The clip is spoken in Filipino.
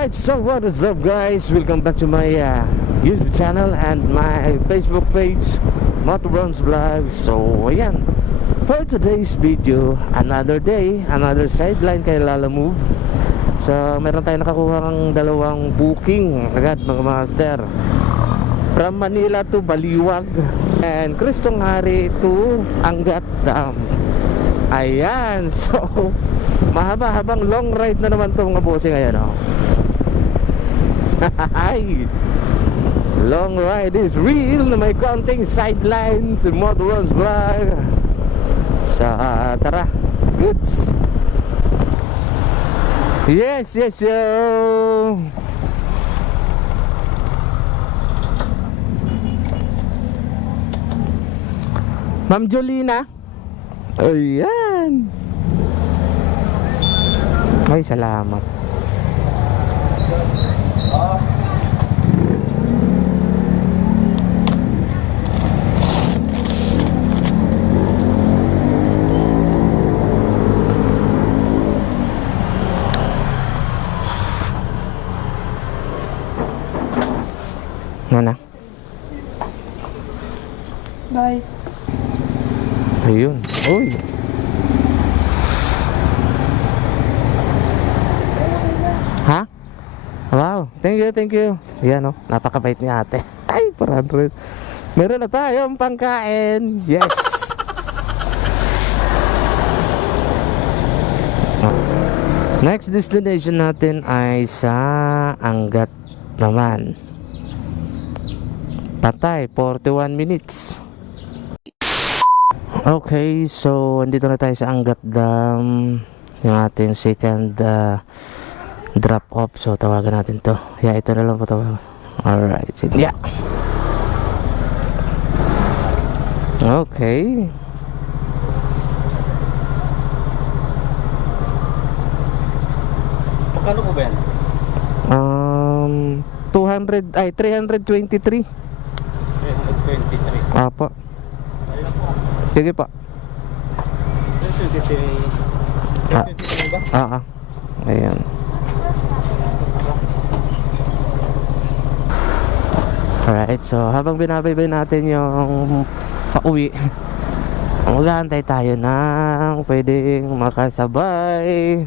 Alright, so what is up guys? Welcome back to my uh, YouTube channel and my Facebook page, Motorbronze Vlog. So, ayan. For today's video, another day, another sideline kay Lala Move. So, meron tayo nakakuha ng dalawang booking agad mga master. From Manila to Baliwag and Kristong Hari to Angat Dam. Ayan, so mahaba-habang long ride na naman to mga bossing ayan oh. Ay, long ride is real na may konting sidelines sa Motorons Vlog. Sa tara, goods. Yes, yes, yo. Ma'am Jolina. Ayan. Ay, salamat. Nana, Bye. ayun. Uy. Ha? Wow, thank you, thank you. Yan oh, napakabait ni ate. Ay, 400. Meron na tayong pangkain. Yes. Next destination natin ay sa Angat naman. Patay, 41 minutes. Okay, so andito na tayo sa Angat Dam. Yung ating second uh, drop off. So tawagan natin to. Yeah, ito na lang po tawagan. Alright. Yeah. Okay. Magkano po ba yan? Um, 200, ay 323. 323. Apo. Sige pa. 323. Ah. 323 ba? Ah, ah. Ayan. Alright, so habang binabaybay natin yung pauwi, maghahantay tayo ng pwedeng makasabay